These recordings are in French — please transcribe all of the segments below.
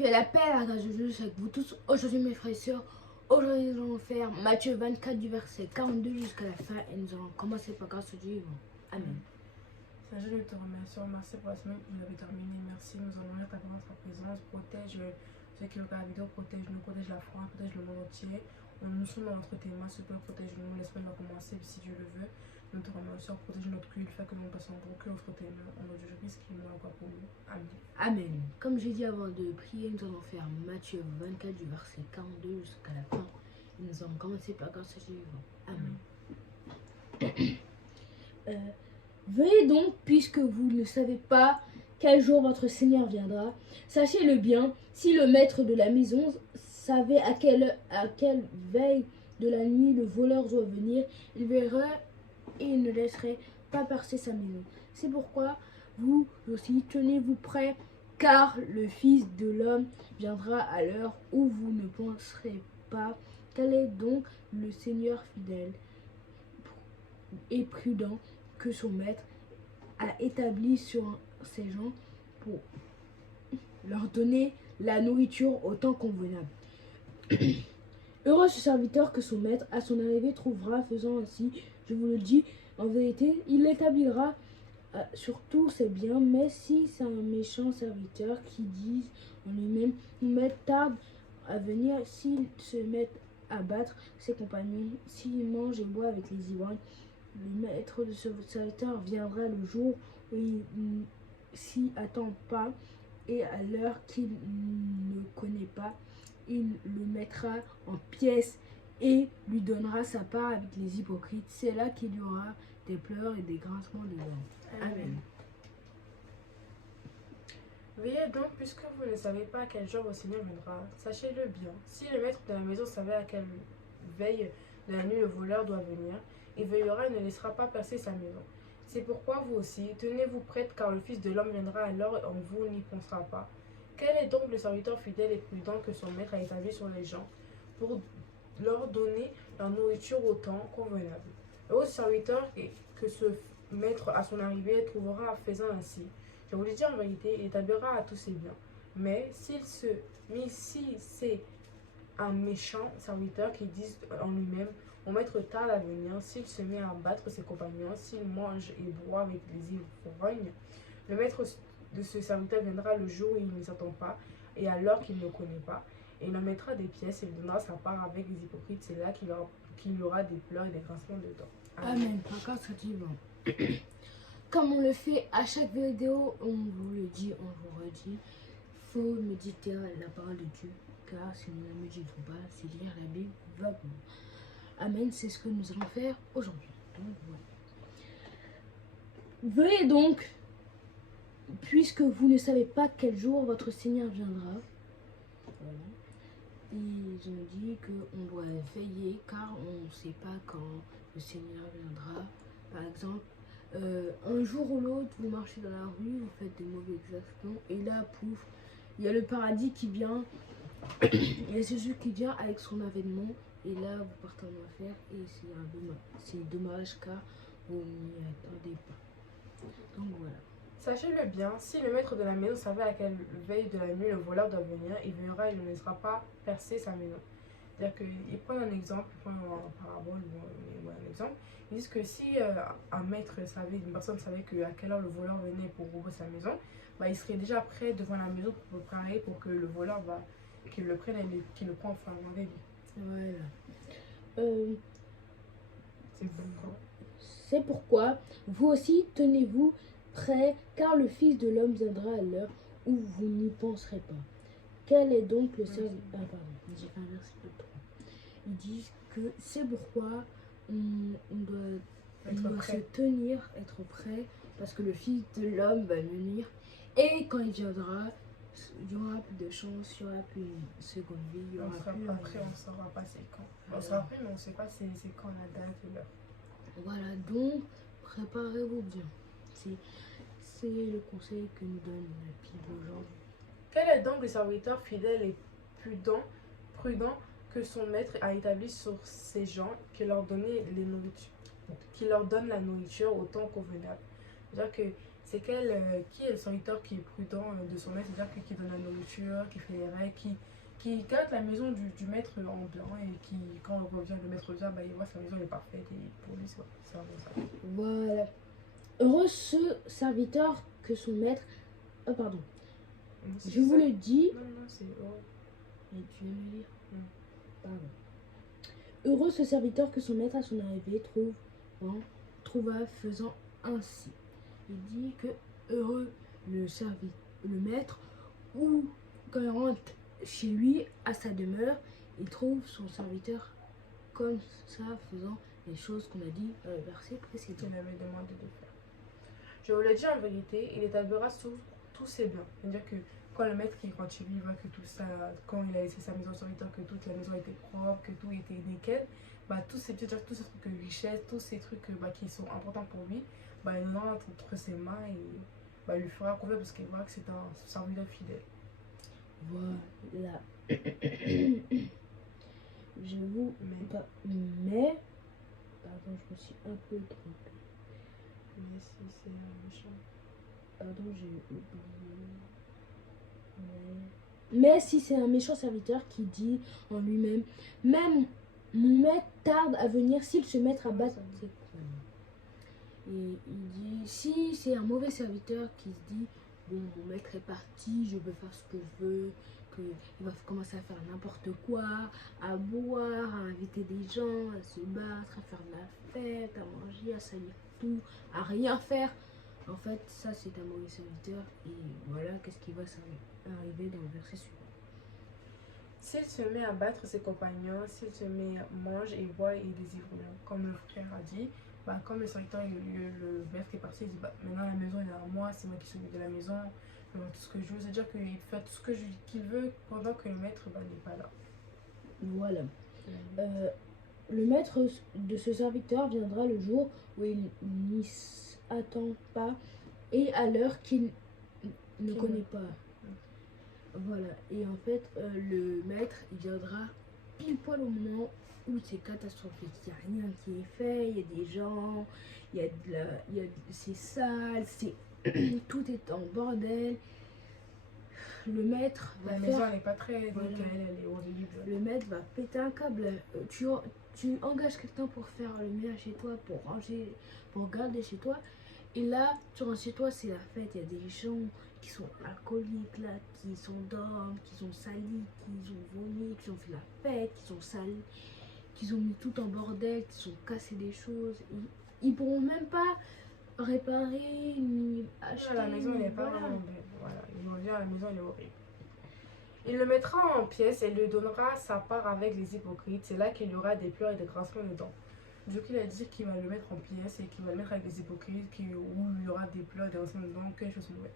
Que la paix et la grâce de Dieu soit avec vous tous. Aujourd'hui, mes frères et sœurs, aujourd'hui, nous allons faire Matthieu 24 du verset 42 jusqu'à la fin et nous allons commencer par grâce de Dieu. Amen. Seigneur, nous te remercions. Merci pour la semaine que vous avez terminée. Merci. Nous allons mettre ta présence. Protège ceux qui regardent la vidéo. Protège-nous. Protège la France. Protège le monde entier. Nous sommes dans notre témoin. S'il te plaît, protège-nous. La semaine va commencer si Dieu le veut. Nous te remercions. Protège notre culte. Fait que nous passons pour que notre témoin. Au nom de Jésus-Christ qui meurt encore pour nous. Amen. Amen. Comme j'ai dit avant de prier, nous allons faire Matthieu 24 du verset 42 jusqu'à la fin. Et nous allons commencer par grâce de Dieu. Amen. Veuillez donc, puisque vous ne savez pas quel jour votre Seigneur viendra, sachez-le bien, si le maître de la maison savait à quelle veille de la nuit le voleur doit venir, il verrait et il ne laisserait pas percer sa maison. C'est pourquoi vous aussi tenez-vous prêts, car le Fils de l'homme viendra à l'heure où vous ne penserez pas. Quel est donc le Seigneur fidèle et prudent que son maître a établi sur ces gens pour leur donner la nourriture au temps convenable. Heureux ce serviteur que son maître à son arrivée trouvera faisant ainsi. Je vous le dis en vérité, il l'établira sur tous ses biens. Mais si c'est un méchant serviteur qui dit en lui-même, mon maître tarde à venir, s'il se met à battre ses compagnons, s'il mange et boit avec les ivrognes, le maître de ce serviteur viendra le jour où il ne s'y attend pas et à l'heure qu'il ne connaît pas. Il le mettra en pièces et lui donnera sa part avec les hypocrites. C'est là qu'il y aura des pleurs et des grincements de dents. Amen. Veillez donc, puisque vous ne savez pas à quel jour votre Seigneur viendra. Sachez-le bien. Si le maître de la maison savait à quelle veille de la nuit le voleur doit venir, il veillera et ne laissera pas percer sa maison. C'est pourquoi vous aussi, tenez-vous prêtes, car le Fils de l'homme viendra à l'heure où vous n'y pensera pas. Quel est donc le serviteur fidèle et prudent que son maître a établi sur les gens pour leur donner leur nourriture au temps convenable? Heureux serviteur que ce maître à son arrivée trouvera faisant ainsi. Je vous le dis en vérité, il établira à tous ses biens. Mais si c'est un méchant serviteur qui dit en lui-même, mon maître tarde à venir, s'il se met à battre ses compagnons, s'il mange et boit avec les ivrognes, le maître de ce serviteur viendra le jour où il ne s'attend pas et à l'heure qu'il ne connaît pas, et il en mettra des pièces et lui donnera sa part avec les hypocrites. C'est là qu'il y aura des pleurs et des grincements de dents. Amen. Par contre, comme on le fait à chaque vidéo, on vous le dit, on vous redit, il faut méditer la parole de Dieu, car si nous ne méditons pas, c'est lire la Bible vaguement. Amen, c'est ce que nous allons faire aujourd'hui. Donc, voilà. Veuillez donc, puisque vous ne savez pas quel jour votre Seigneur viendra, voilà. Et je me dis qu'on doit veiller, car on ne sait pas quand le Seigneur viendra. Par exemple, un jour ou l'autre, vous marchez dans la rue, vous faites des mauvaises actions, et là, pouf, il y a le paradis qui vient, il y a Jésus qui vient avec son avènement, et là, vous partez en enfer, et c'est dommage, car vous n'y attendez pas. Donc voilà. Sachez-le bien, si le maître de la maison savait à quelle veille de la nuit le voleur doit venir, il viendra et ne laissera pas percer sa maison. C'est-à-dire qu'ils prennent un exemple, ils prennent un parabole ou un exemple. Ils disent que si un maître savait, une personne savait à quelle heure le voleur venait pour rouvrir sa maison, bah, il serait déjà prêt devant la maison pour préparer pour que le voleur qu'il le prenne et qu'il le prenne enfin avec lui. Voilà. C'est pourquoi. C'est pourquoi vous aussi tenez-vous prêts, car le Fils de l'homme viendra à l'heure où vous n'y penserez pas. Quel est donc le serviteur? J'ai fait un verset 3. Ils disent que c'est pourquoi on doit se tenir, être prêt, parce que le Fils de l'homme va venir. Et quand il viendra, il n'y aura plus de chance, il n'y aura plus une seconde vie. Il y aura on plus sera pas prêt, on ne saura pas c'est quand. On sera prêt, mais on ne sait pas c'est quand la date et l'heure. Voilà, donc préparez-vous bien. C'est le conseil que nous donne la Bible aujourd'hui. Quel est donc le serviteur fidèle et prudent que son maître a établi sur ces gens qui leur donne la nourriture au temps convenable? C'est-à-dire que c'est qui est le serviteur qui est prudent de son maître, c'est-à-dire qui donne la nourriture, qui fait les règles, qui garde la maison du maître en bien et qui, quand le maître revient, bah, il voit sa maison est parfaite et pour lui, c'est un bon ça. Voilà. Heureux ce serviteur que son maître... Oh, pardon. Je vous le dis... Non, non, c'est heureux. Mais tu viens de le lire. Mm. Pardon. Heureux ce serviteur que son maître à son arrivée trouva faisant ainsi. Il dit que heureux le maître ou quand il rentre chez lui à sa demeure, il trouve son serviteur comme ça faisant les choses qu'on a dit dans le verset précédent. Il avait demandé de faire. Je vous le dis en vérité, il établira sur tous ses biens. C'est-à-dire que quand le maître qui rentre chez lui voit que tout ça, quand il a laissé sa maison serviteur, que toute la maison était propre, que tout était nickel, bah, tous ces trucs de richesse, tous ces trucs bah, qui sont importants pour lui, bah, il en a entre ses mains et bah, il lui fera confiance parce qu'il voit que c'est un serviteur fidèle. Voilà. Je vous... Mais... Pardon, je me suis un peu trompée. Mais si c'est un méchant. Pardon, j'ai oublié. Mais si c'est un méchant serviteur qui dit en lui-même, même mon maître tarde à venir s'il se met à battre ses couilles. Et il dit, si c'est un mauvais serviteur qui se dit, bon, mon maître est parti, je peux faire ce que je veux, qu'il va commencer à faire n'importe quoi, à boire, à inviter des gens, à se battre, à faire de la fête, à manger, à salir tout, à rien faire. En fait, ça c'est un mauvais serviteur et voilà qu'est-ce qui va arriver dans le verset suivant. S'il se met à battre ses compagnons, s'il se met à manger et boire et désire, comme le frère a dit, bah, comme le serviteur, le maître est parti, il dit bah, maintenant la maison est à moi, c'est moi qui s'occupe de la maison, je fais tout ce que je veux, c'est-à-dire qu'il fait tout ce qu'il veut pendant que le maître bah, n'est pas là. Voilà. Le maître de ce serviteur viendra le jour où il n'y attend pas et à l'heure qu'il ne connaît pas. Voilà, et en fait, le maître, il viendra pile poil au moment où c'est catastrophique. Il n'y a rien qui est fait, il y a des gens, c'est sale, tout est en bordel. Le maître va la maison, elle n'est pas très nickel, elle est horrible. Le maître va péter un câble. Tu engages quelqu'un pour faire le ménage chez toi, pour ranger, pour garder chez toi. Et là, tu rentres chez toi, c'est la fête. Il y a des gens qui sont alcooliques là, qui s'endorment, qui sont salis, qui ont vomi, qui ont fait la fête, qui sont salis, qui ont mis tout en bordel, qui sont cassés des choses. Ils pourront même pas réparer ni acheter. La maison, elle n'est pas vraiment belle. Voilà, ils vont dire la maison, elle est horrible. Il le mettra en pièces et lui donnera sa part avec les hypocrites. C'est là qu'il y aura des pleurs et des grincements de dents. Du coup, il a dit qu'il va le mettre en pièces et qu'il va le mettre avec les hypocrites, où il y aura des pleurs et des grincements de dents, quelque chose de mauvais.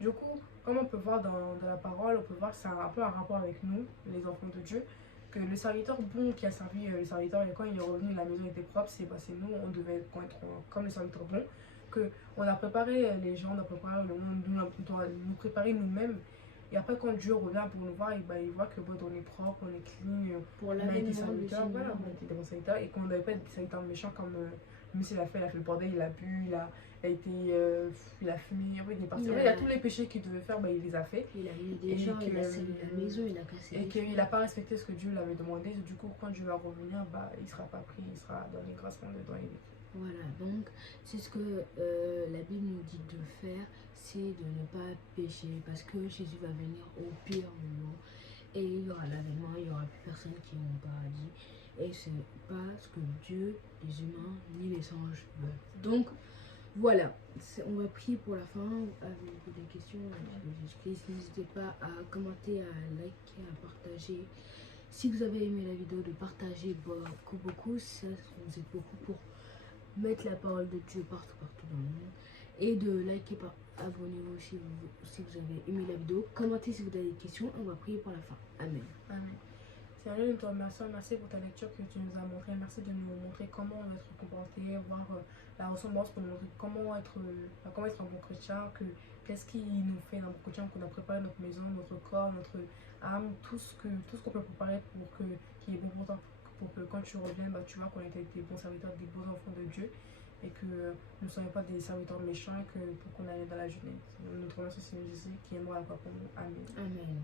Du coup, comme on peut voir dans la parole, on peut voir que c'est un peu un rapport avec nous, les enfants de Dieu, que le serviteur bon qui a servi le serviteur, et quand il est revenu, la maison était propre, c'est nous, on devait être comme le serviteur bon, qu'on a préparé les gens, on a préparé le monde, on doit nous préparer nous-mêmes. Et après, quand Dieu revient pour nous voir, il voit que bon, on est propre, on est clean, pour on a été serviteur, voilà, on a été des bons serviteurs, et qu'on n'avait pas des serviteurs méchants comme monsieur il a fait le bordel, il a bu, il a fumé, il est parti. Il a tous les péchés qu'il devait faire, il les a fait. Il a mis des gens, il a sali la maison, il a cassé. Et qu'il n'a pas respecté ce que Dieu lui avait demandé. Du coup, quand Dieu va revenir, il ne sera pas pris, il sera dans les grâcements de dans les vies. Voilà, donc c'est ce que la Bible nous dit de faire, c'est de ne pas pécher, parce que Jésus va venir au pire moment et il y aura l'avènement, il n'y aura plus personne qui est au paradis et ce n'est pas ce que Dieu, les humains ni les anges veulent. Donc voilà, on va prier pour la fin. Avec des questions, n'hésitez pas à commenter, à liker, à partager. Si vous avez aimé la vidéo, de partager beaucoup, ça nous aide beaucoup pour mettre la parole de Dieu partout dans le monde, et de liker, abonnez-vous si vous avez aimé la vidéo, commentez si vous avez des questions, on va prier pour la fin. Amen. Amen. Seigneur, nous te remercions, merci pour ta lecture que tu nous as montré, merci de nous montrer comment être comporté, voir la ressemblance pour nous montrer comment être un bon chrétien, qu'est-ce qui nous fait un bon chrétien, qu'on a préparé notre maison, notre corps, notre âme, tout ce qu'on peut préparer pour qu'il y ait bon pour toi, pour que quand tu reviennes, tu vois qu'on était des bons serviteurs, des bons enfants de Dieu. et que nous ne soyons pas des serviteurs méchants et que pour qu'on aille dans la jeunesse. Notre nom, c'est Seigneur Jésus qui aimera la foi pour nous. Amen. Amen.